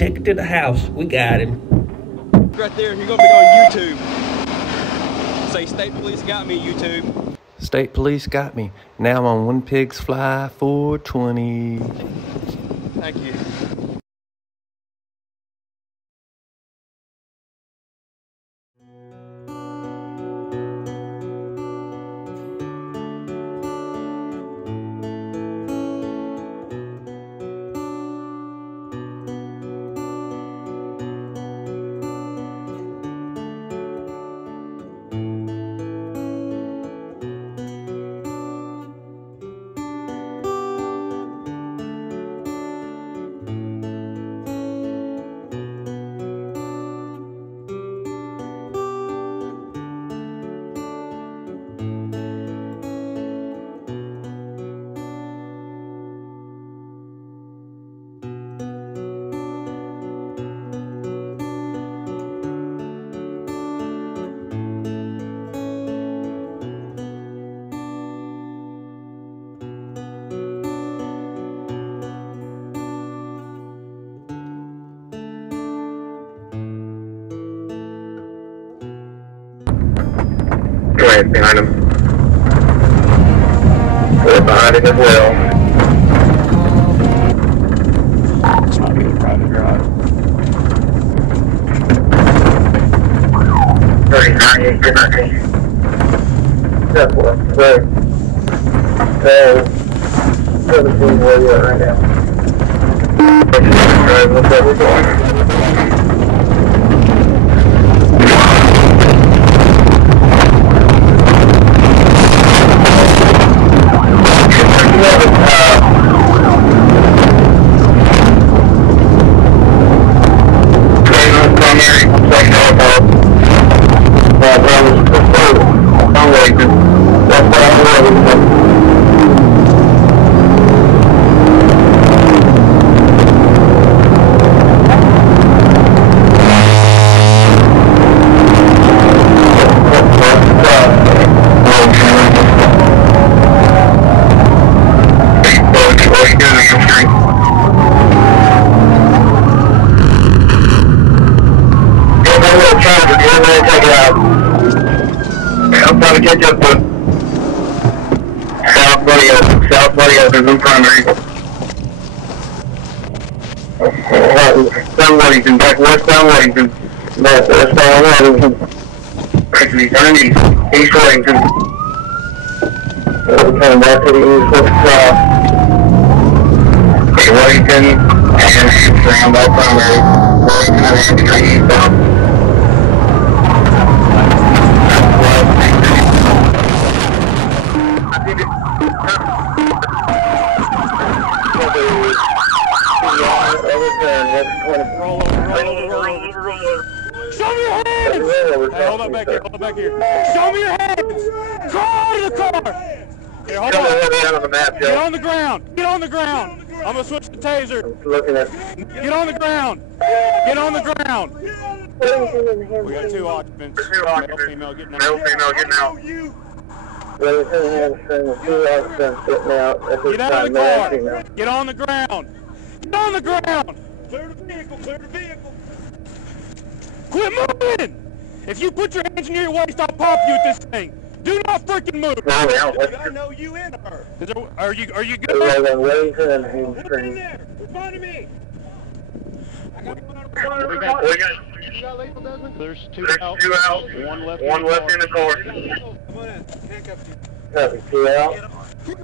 Take it to the house. We got him. Right there, you're gonna be on YouTube. Say State Police got me, YouTube. State Police got me. Now I'm on One Pigs Fly 420. Thank you. Right behind him. We're behind him as well. This might be a private drive. 39, good night. That's what I'm saying. So, 17 where you at right now. Drive, looks like we're going. Catch up with South Buddy of the new primary. Down Weddington, back west down Weddington. West down Weddington. Actually, turn east Weddington. We're coming back to the east with Weddington and roundabout primary. Weddington and eastbound. Show me your hands! Hey, hold up back here, hold up back here. Show me your hands! Crawl to the car! Here, hold on. Get on the ground! Get on the ground! I'm gonna switch the taser. Get on the ground! Get on the ground! We got two occupants. Male, female getting out. Male, female getting out. Get out of the car! Get on the ground! Get on the ground! Clear the vehicle, clear the vehicle. Quit moving! If you put your hands near your waist, I'll pop you with this thing. Do not freaking move! I know you in her. Are you good? Put it in there. Respond to me. I got one on the car. You got lethal, Desmond? There's two out. One left in the car. Come on in. Handcuff you. Copy, 2 out.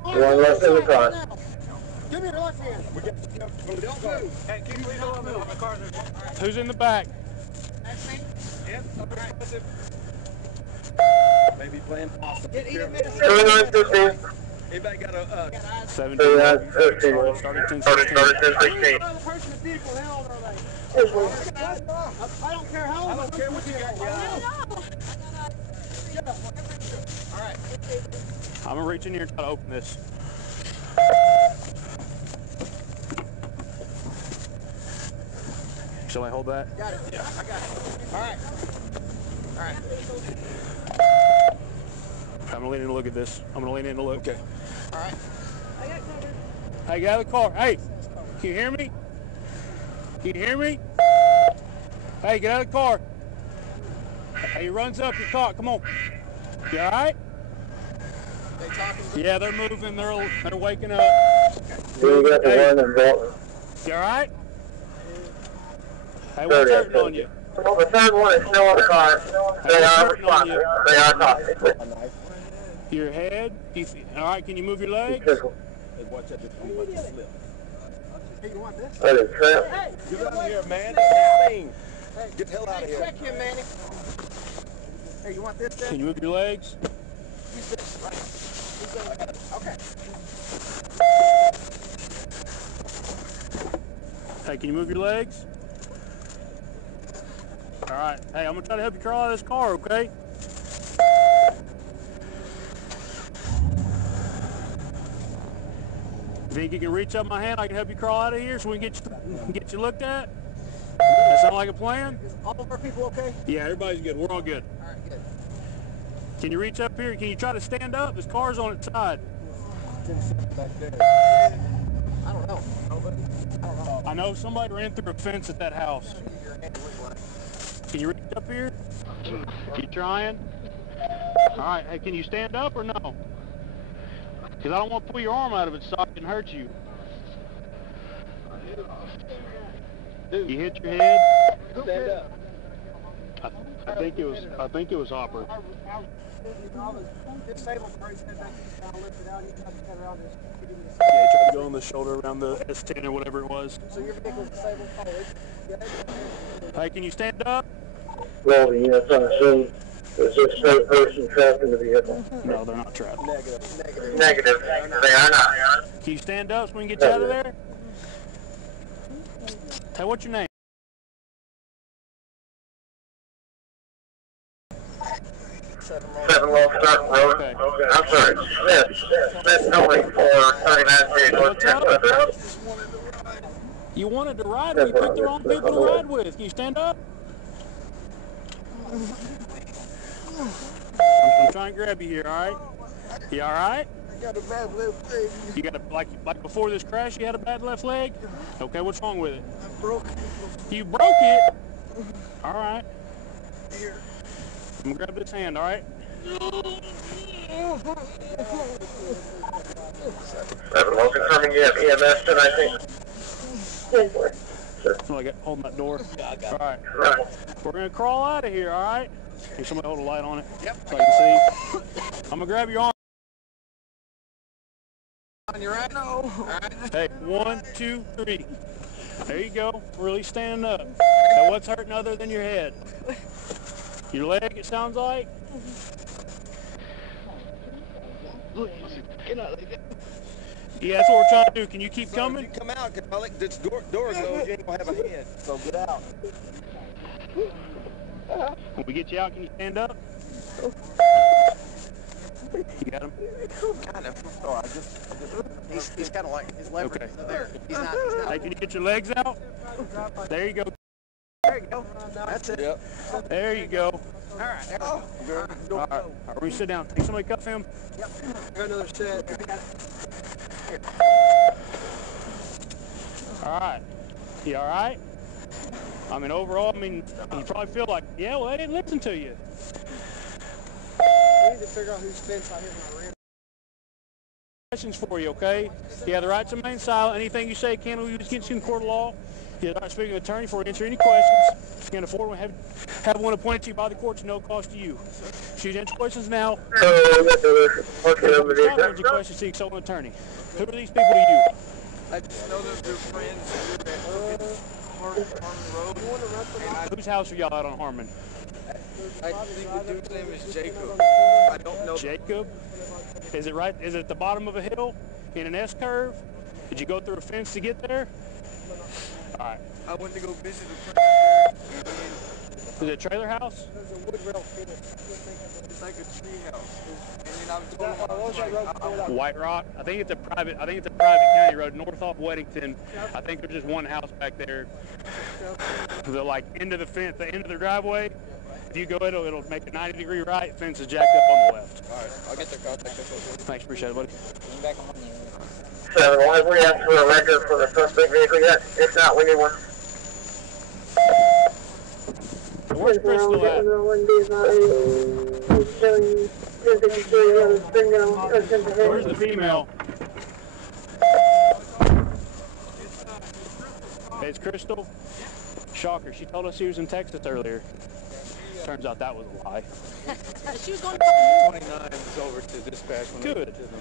One left in the car. Give me your left hand. We got don't move. Hey, keep your lead on the car. Who's in the back? That's me. Yep. All right. That's it. Maybe playing awesome. Get either minute. Anybody got a 17. Started 10-16. I don't care how old. I don't care what you got. All right. I'm gonna reach in here and try to open this. Shall I hold that? Got it. Yeah, I got it. All right. All right. I'm gonna lean in and look at this. I'm gonna lean in and look. Okay. All right. Hey, get out of the car. Hey, can you hear me? Can Can you hear me? Hey, get out of the car. Hey, he runs up, you're caught. Come on. You all right? They talking? Yeah, they're moving. They're waking up. You got the one involved. You all right? Hey, what's hurting on you? Well, the third one is still in the car. They are responsive. They are talking. Your head? All right, can you move your legs? Hey, watch out, this one about to slip. Hey, you want this? That is trap. Hey, get out of here, man. This thing. Hey, get the hell out of here. Check him, Manny. Hey, you want this then? Can you move your legs? Use this, right? Okay. Hey, can you move your legs? All right. Hey, I'm going to try to help you crawl out of this car, okay? Think you can reach up my hand? I can help you crawl out of here so we can get you looked at? That sound like a plan? Is all of our people okay? Yeah, everybody's good. We're all good. All right, good. Can you reach up here? Can you try to stand up? This car's on its side. Back there. I don't know. Nobody? I don't know. I know somebody ran through a fence at that house. Can you reach up here? You trying? All right. Hey, can you stand up or no? Because I don't want to pull your arm out of it so I can hurt you. You hit your head? Stand up. I think it was Hopper. Yeah, he tried to go on the shoulder around the S10 or whatever it was. So your vehicle's disabled? Hey, can you stand up? Well, the units on the scene. Is this third person trapped in the vehicle? No, they're not trapped. Negative. They are not. Can you stand up so we can get you out of there? Hey, what's your name? Seven Low Start Road. Okay. I'm sorry. Smith going for 39 What's up? vehicles. You wanted to ride with? You picked the wrong people to ride with. Can you stand up? I'm trying to grab you here, all right? You all right? I got a bad left leg. You got a, like before this crash, you had a bad left leg? Okay, what's wrong with it? I broke it. You broke it? All right. Here. I'm gonna grab this hand, all right? Seven Low confirming you have EMS tonight, I think. So I got holding that door. Yeah, I got All right. Right. We're gonna crawl out of here, all right? Can somebody hold a light on it? Yep. So I can see. I'm gonna grab your arm. on you right now. All right. Hey, 1, 2, 3. There you go. Really standing up. Now what's hurting other than your head? Your leg, it sounds like? Look, get out of there. Yeah, that's what we're trying to do. Can you keep coming? You come out, because I let this door closed, you ain't gonna have a head. So get out. When we get you out, can you stand up? You got him? Kind of. Sorry, he's kind of like, his leverage Okay. is there. He's not. Hey, can you get your legs out? There you go. There you go. That's it. Yep. There you go. All right. There we go. All right. All right, we sit down. Take somebody cuff him. Yep. Got another set. All right. You all right? I mean, overall, I mean, you probably feel like, yeah, well, they didn't listen to you. We need to figure out whose fence out here when I ran. Questions for you, okay? You have the right to remain silent. Anything you say can be used against you in court of law. You have the right to speak to an attorney for answer any questions. You can afford to have one appointed to you by the court to no cost to you. Should you answer questions now? Stop answering questions to consult an attorney. Who are these people to you? I just know that they're friends. Harmon Road. Whose house are y'all out on Harmon? I think the dude's name is Jacob. I don't know. Jacob? Is it right? Is it at the bottom of a hill in an S curve? Did you go through a fence to get there? All right. I went to go visit a friend there. Is it a trailer house? There's a wood rail fence. It's like a tree house. And then I was told White Rock. I think it's a private county road north off Weddington. I think there's just one house back there. The like end of the fence, the end of the driveway. If you go, it'll make a 90-degree right. Fence is jacked up on the left. All right, I'll get their contact info. Thanks, appreciate it, buddy. I'm back on you. 7 1, we asked for a record for the suspect vehicle yet? If not, we need one. Where's Crystal at? Where's the female? Hey, it's Crystal. Shocker, she told us she was in Texas earlier. Turns out that was a lie. She was going 29 is over to dispatch. When Good. To them.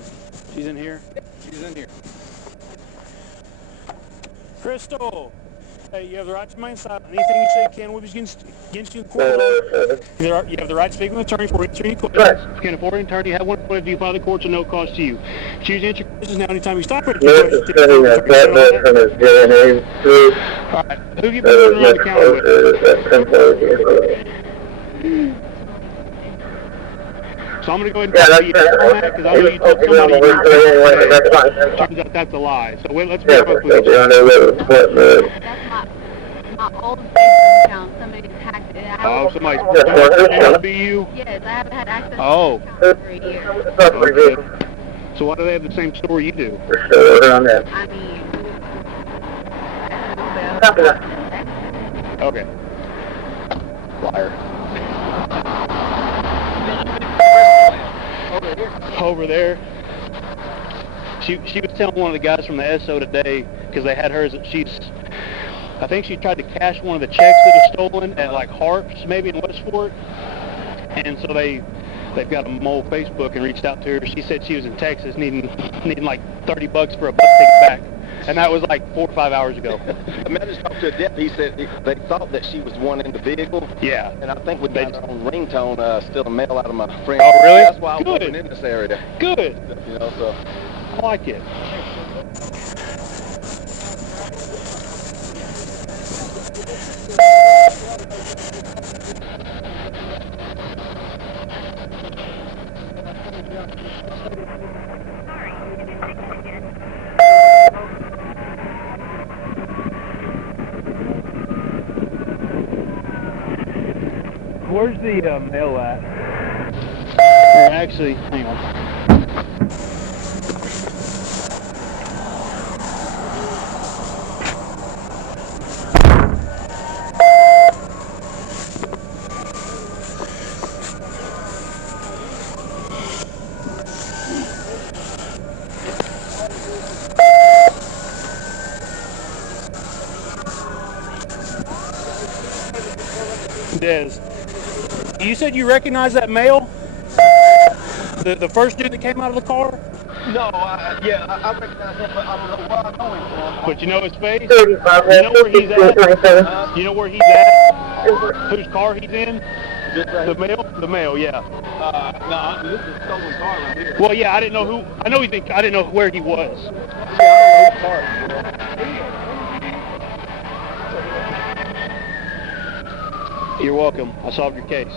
She's in here? She's in here. Crystal! Hey, you have the right to remain silent. Anything you say can be against you in court. You have the right to speak with an attorney for answering questions. Right. You can afford an attorney, have one appointed to you by the courts at no cost to you. Choose to answer questions now anytime you stop at This is sending a flatbed from his DNA through. Alright, who you been running around the county with? So I'm going to go ahead and tell you because I know you told somebody turns out that's a lie. So let's be honest with each other. That's my old Facebook account. Somebody hacked it. Oh, somebody to be you? Yes, I haven't had access to Oh. the account for a year. So why do they have the same story you do? I mean, Okay. Liar. Over there. She was telling one of the guys from the SO today, because they had hers, that I think she tried to cash one of the checks that was stolen at like Harps, maybe in Westport. And so they've got them on Facebook and reached out to her. She said she was in Texas needing like $30 for a bus ticket back. And that was like 4 or 5 hours ago. I mean, I just talked to a deputy. He said they thought that she was the one in the vehicle. Yeah. And I think we got on ringtone still a mail out of my friend. Oh, really? That's why I Good. wasn't in this area. Good. You know, so. I like it. Where's the mail at? Actually, hang on. Des, you said you recognize that male? The first dude that came out of the car? No, I recognize him, but I don't know where I know him from. But you know his face? You know where he's at? You know where he's at? Whose car he's in? The male, yeah. No, this is a stolen car right here. Well, yeah, I didn't know who. I didn't know where he was. Yeah, I don't know whose car it is. You're welcome. I solved your case.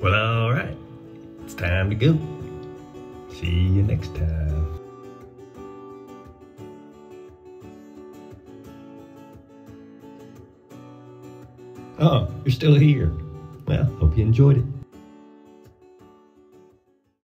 Well, all right. It's time to go. See you next time. Oh, you're still here. Well, hope you enjoyed it.